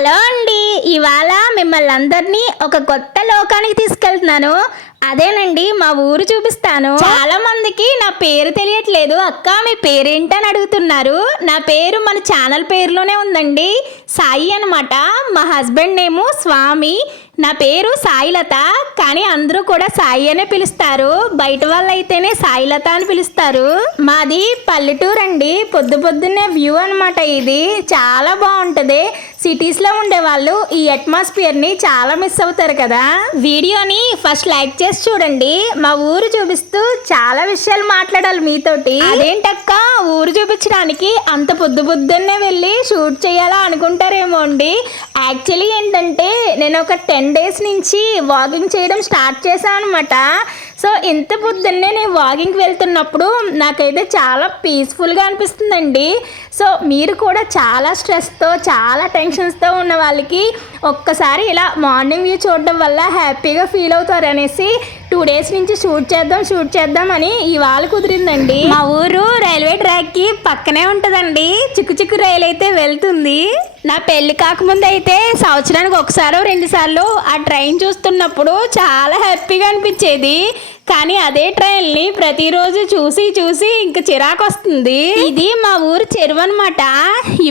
Hello అండి, ఇవాళ మిమ్మల్ని అందరినీ ఒక కొత్త లోకానికి తీసుకెళ్తున్నాను. అదేనండి మా ఊరు చూపిస్తాను. చాలా మందికి నా పేరు తెలియట్లేదు. అక్క మీ పేరేంటని అడుగుతున్నారు. నా పేరు మన ఛానల్ పేరులోనే ఉందండి, సాయి అనమాట. మా హస్బెండ్ నేము స్వామి. నా పేరు సాయిలత, కానీ అందరూ కూడా సాయి అనే పిలుస్తారు. బయట వాళ్ళు అయితేనే సాయిలత అని పిలుస్తారు. మాది పల్లెటూరు అండి. పొద్దున్నే వ్యూ అనమాట. ఇది చాలా బాగుంటుంది. సిటీస్లో ఉండే వాళ్ళు ఈ అట్మాస్ఫియర్ని చాలా మిస్ అవుతారు కదా. వీడియోని ఫస్ట్ లైక్ చేసి చూడండి. మా ఊరు చూపిస్తూ చాలా విషయాలు మాట్లాడాలి మీతోటి. అదేంటక్క ఊరు చూపించడానికి అంత పొద్దున్నే వెళ్ళి షూట్ చేయాలా అనుకుంటారేమో అండి. యాక్చువల్లీ ఏంటంటే నేను ఒక 10 days నుంచి వాకింగ్ చేయడం స్టార్ట్ చేశాను అనమాట. సో ఇంత పొద్దున్నే నేను వాకింగ్కి వెళ్తున్నప్పుడు నాకైతే చాలా పీస్ఫుల్గా అనిపిస్తుందండి. సో మీరు కూడా చాలా స్ట్రెస్తో చాలా టెన్షన్స్తో ఉన్న వాళ్ళకి ఒక్కసారి ఇలా మార్నింగ్ వ్యూ చూడడం వల్ల హ్యాపీగా ఫీల్ అవుతారు అనేసి 2 days నుంచి షూట్ చేద్దాం అని ఇవాళ కుదిరిందండి. మా ఊరు రైల్వే ట్రాక్కి పక్కనే ఉంటుందండి. చిక్కు రైలు అయితే వెళ్తుంది. నా పెళ్లి కాకముందు అయితే సంవత్సరానికి 1-2 సార్లు ఆ ట్రైన్ చూస్తున్నప్పుడు చాలా హ్యాపీగా అనిపించేది. కానీ అదే ట్రైన్ని ప్రతిరోజు చూసి ఇంక చిరాకు వస్తుంది. ఇది మా ఊరు చెరువు అనమాట.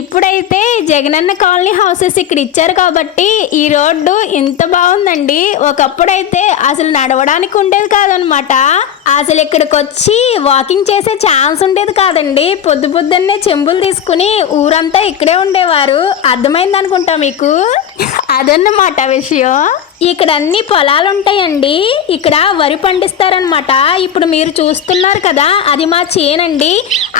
ఇప్పుడైతే జగనన్న కాలనీ హౌసెస్ ఇక్కడ ఇచ్చారు కాబట్టి ఈ రోడ్డు ఇంత బాగుందండి. ఒకప్పుడైతే అసలు నడవడానికి ఉండేది కాదనమాట. అసలు ఇక్కడికి వచ్చి వాకింగ్ చేసే ఛాన్స్ ఉండేది కాదండి. పొద్దున్నే చెంబులు తీసుకుని ఊరంతా ఇక్కడే ఉండేవారు. అర్థమైంది అనుకుంటా మీకు. అదన్నమాట విషయం. ఇక్కడ అన్ని పొలాలు ఉంటాయండి. ఇక్కడ వరి పండిస్తారనమాట. ఇప్పుడు మీరు చూస్తున్నారు కదా, అది మా చేనండి.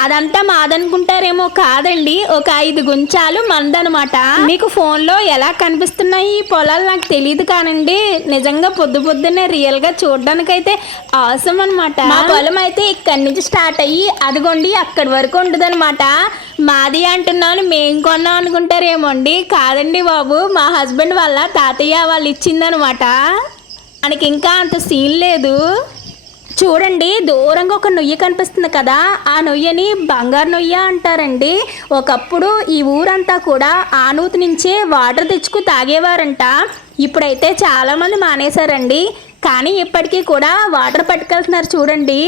అదంతా మాదనుకుంటారేమో, కాదండి. ఒక 5 గుంచాలు మందనమాట. మీకు ఫోన్లో ఎలా కనిపిస్తున్నాయి ఈ పొలాలు నాకు తెలియదు కానండి, నిజంగా పొద్దున్నే రియల్గా చూడడానికైతే అవసరం అనమాట. మా పొలం అయితే ఇక్కడి నుంచి స్టార్ట్ అయ్యి అదిగోండి అక్కడి వరకు ఉండదనమాట. మాది అంటున్నాను, మేం కొన్నాం అనుకుంటారేమో అండి. కాదండి బాబు, మా హస్బెండ్ వాళ్ళ తాతయ్య వాళ్ళు ఇచ్చిందనమాట. మనకి ఇంకా అంత సీన్ లేదు. చూడండి దూరంగా ఒక నొయ్యి కనిపిస్తుంది కదా, ఆ నొయ్యని బంగారు నొయ్య అంటారండి. ఒకప్పుడు ఈ ఊరంతా కూడా ఆనూతి నుంచే వాటర్ తెచ్చుకు తాగేవారంట. ఇప్పుడైతే చాలామంది మానేశారండి. కానీ ఇప్పటికీ కూడా వాటర్ పట్టుకెళ్తున్నారు చూడండి.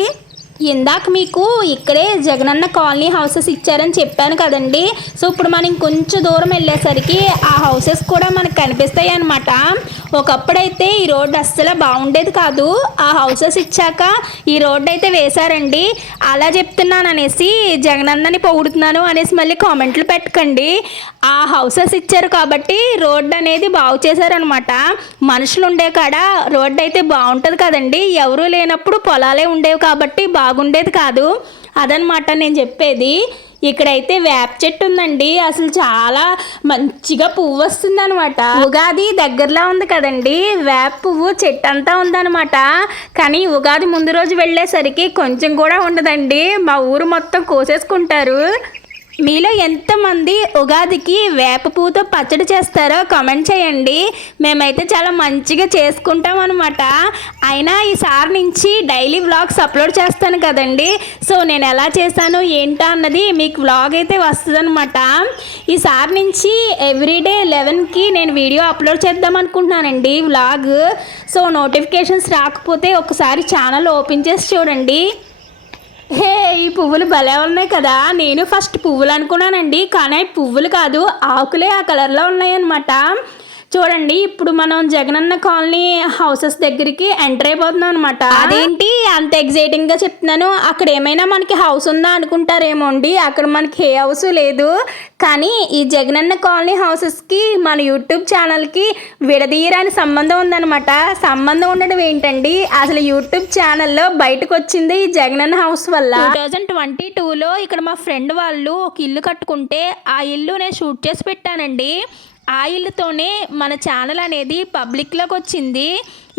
ఇందాక మీకు ఇక్కడే జగనన్న కాలనీ హౌసెస్ ఇచ్చారని చెప్పాను కదండి. సో ఇప్పుడు మనం కొంచెం దూరం వెళ్ళేసరికి ఆ హౌసెస్ కూడా మనకు కనిపిస్తాయి అన్నమాట. ఒకప్పుడైతే ఈ రోడ్డు అస్సలు బాగుండేది కాదు. ఆ హౌసెస్ ఇచ్చాక ఈ రోడ్డు అయితే వేశారండి. అలా చెప్తున్నాను అనేసి జగనన్నని పొగుడుతున్నాను అనేసి మళ్ళీ కామెంట్లు పెట్టకండి. ఆ హౌసెస్ ఇచ్చారు కాబట్టి రోడ్డు అనేది బాగు చేశారనమాట. మనుషులు ఉండే కాడ రోడ్డు అయితే బాగుంటుంది కదండి. ఎవరూ లేనప్పుడు పొలాలే ఉండేవి కాబట్టి బాగుండేది కాదు. అదనమాట నేను చెప్పేది. ఇక్కడైతే వేప చెట్టు ఉందండి. అసలు చాలా మంచిగా పువ్వు వస్తుంది అనమాట. ఉగాది దగ్గరలో ఉంది కదండి, వేప పువ్వు చెట్టు అంతా ఉందన్నమాట. కానీ ఉగాది ముందు రోజు వెళ్ళేసరికి కొంచెం కూడా ఉండదండి. మా ఊరు మొత్తం కోసేసుకుంటారు. మీలో ఎంతమంది ఉగాదికి వేప పువ్వుతో పచ్చడి చేస్తారో కామెంట్ చేయండి. మేమైతే చాలా మంచిగా చేసుకుంటాం అనమాట. అయినా ఈసారి నుంచి డైలీ వ్లాగ్స్ అప్లోడ్ చేస్తాను కదండి. సో నేను ఎలా చేశాను ఏంటా అన్నది మీకు వ్లాగ్ అయితే వస్తుంది అనమాట. ఈసారి నుంచి ఎవ్రీడే 11కి నేను వీడియో అప్లోడ్ చేద్దాం అనుకుంటున్నానండి వ్లాగ్. సో నోటిఫికేషన్స్ రాకపోతే ఒకసారి ఛానల్ ఓపెన్ చేసి చూడండి. హే, ఈ పువ్వులు భలే ఉన్నాయి కదా. నేను ఫస్ట్ పువ్వులు అనుకున్నానండి, కానీ పువ్వులు కాదు, ఆకులే ఆ కలర్లో ఉన్నాయన్నమాట. చూడండి ఇప్పుడు మనం జగనన్న కాలనీ హౌసెస్ దగ్గరికి ఎంటర్ అయిపోతున్నాం అనమాట. అదేంటి అంత ఎగ్జైటింగ్గా చెప్తున్నాను, అక్కడ ఏమైనా మనకి హౌస్ ఉందా అనుకుంటారేమో అండి. అక్కడ మనకి ఏ హౌస్ లేదు. కానీ ఈ జగనన్న కాలనీ హౌసెస్కి మన యూట్యూబ్ ఛానల్కి విడదీయరాని సంబంధం ఉందన్నమాట. సంబంధం ఉండడం ఏంటండి, అసలు యూట్యూబ్ ఛానల్లో బయటకు వచ్చింది ఈ జగనన్న హౌస్ వల్ల. 2022లో ఇక్కడ మా ఫ్రెండ్ వాళ్ళు ఒక ఇల్లు కట్టుకుంటే ఆ ఇల్లు నేను షూట్ చేసి పెట్టానండి. ఆ ఇల్లుతోనే మన ఛానల్ అనేది పబ్లిక్లోకి వచ్చింది.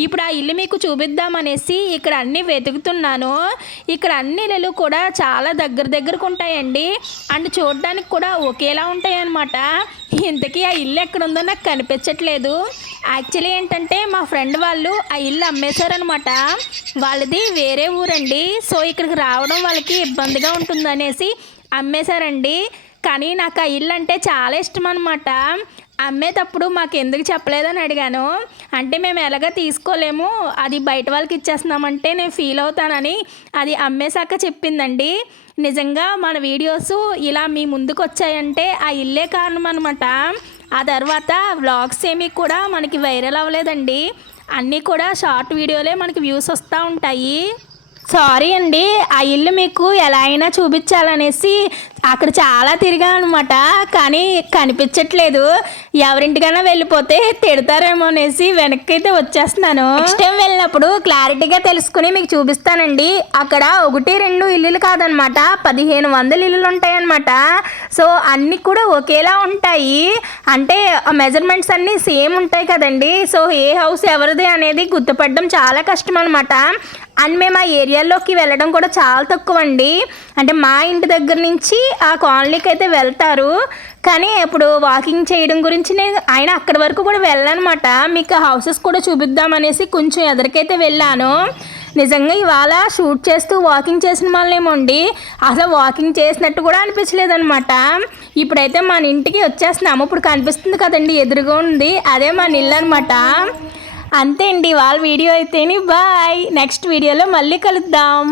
ఇప్పుడు ఆ ఇల్లు మీకు చూపిద్దామనేసి ఇక్కడ అన్నీ వెతుకుతున్నాను. ఇక్కడ అన్ని ఇల్లు కూడా చాలా దగ్గరకు ఉంటాయండి. అండ్ చూడడానికి కూడా ఒకేలా ఉంటాయి అన్నమాట. ఇంతకీ ఆ ఇల్లు ఎక్కడ ఉందో నాకు కనిపించట్లేదు. యాక్చువల్లీ ఏంటంటే మా ఫ్రెండ్ వాళ్ళు ఆ ఇల్లు అమ్మేశారనమాట. వాళ్ళది వేరే ఊరండి. సో ఇక్కడికి రావడం వాళ్ళకి ఇబ్బందిగా ఉంటుందనేసి అమ్మేశారండి. కానీ నాకు ఆ ఇల్లు అంటే చాలా ఇష్టం అనమాట. అమ్మేటప్పుడు మాకు ఎందుకు చెప్పలేదని అడిగాను. అంటే మేము ఎలాగ తీసుకోలేము, అది బయట వాళ్ళకి ఇచ్చేస్తున్నామంటే నేను ఫీల్ అవుతానని అది అమ్మేశాక చెప్పిందండి. నిజంగా మన వీడియోస్ ఇలా మీ ముందుకు వచ్చాయంటే ఆ ఇల్లే కారణం అనమాట. ఆ తర్వాత వ్లాగ్స్ ఏమీ కూడా మనకి వైరల్ అవ్వలేదండి, అన్నీ కూడా షార్ట్ వీడియోలే మనకి వ్యూస్ వస్తూ ఉంటాయి. సారీ అండి, ఆ ఇల్లు మీకు ఎలా అయినా చూపించాలనేసి అక్కడ చాలా తిరిగాను అనమాట, కానీ కనిపించట్లేదు. ఎవరింటికైనా వెళ్ళిపోతే తిడతారేమో అనేసి వెనక్కి అయితే వచ్చేస్తున్నాను. నెక్స్ట్ టైం వెళ్ళినప్పుడు క్లారిటీగా తెలుసుకుని మీకు చూపిస్తానండి. అక్కడ 1-2 ఇల్లులు కాదనమాట, 1500 ఇల్లులు ఉంటాయన్నమాట. సో అన్నీ కూడా ఒకేలా ఉంటాయి, అంటే మెజర్మెంట్స్ అన్నీ సేమ్ ఉంటాయి కదండి. సో ఏ హౌస్ ఎవరిది అనేది గుర్తుపడడం చాలా కష్టం అనమాట. అండ్ మేము ఆ ఏరియాలోకి వెళ్ళడం కూడా చాలా తక్కువ అండి, అంటే మా ఇంటి దగ్గర నుంచి ఆ కాలనీకి అయితే వెళ్తారు, కానీ ఇప్పుడు వాకింగ్ చేయడం గురించి నేను ఆయన అక్కడి వరకు కూడా వెళ్ళానమాట. మీకు హౌసెస్ కూడా చూపిద్దామనేసి కొంచెం ఎదరికైతే వెళ్ళాను. నిజంగా ఇవాళ షూట్ చేస్తూ వాకింగ్ చేసిన వాళ్ళేమోండి, అసలు వాకింగ్ చేసినట్టు కూడా అనిపించలేదనమాట. ఇప్పుడైతే మన ఇంటికి వచ్చేస్తున్నాము. ఇప్పుడు కనిపిస్తుంది కదండి ఎదురుగా ఉంది, అదే మన ఇల్లు అనమాట. అంతే అండి వాళ్ళ వీడియో అయితేని. బాయ్, నెక్స్ట్ వీడియోలో మళ్ళీ కలుద్దాం.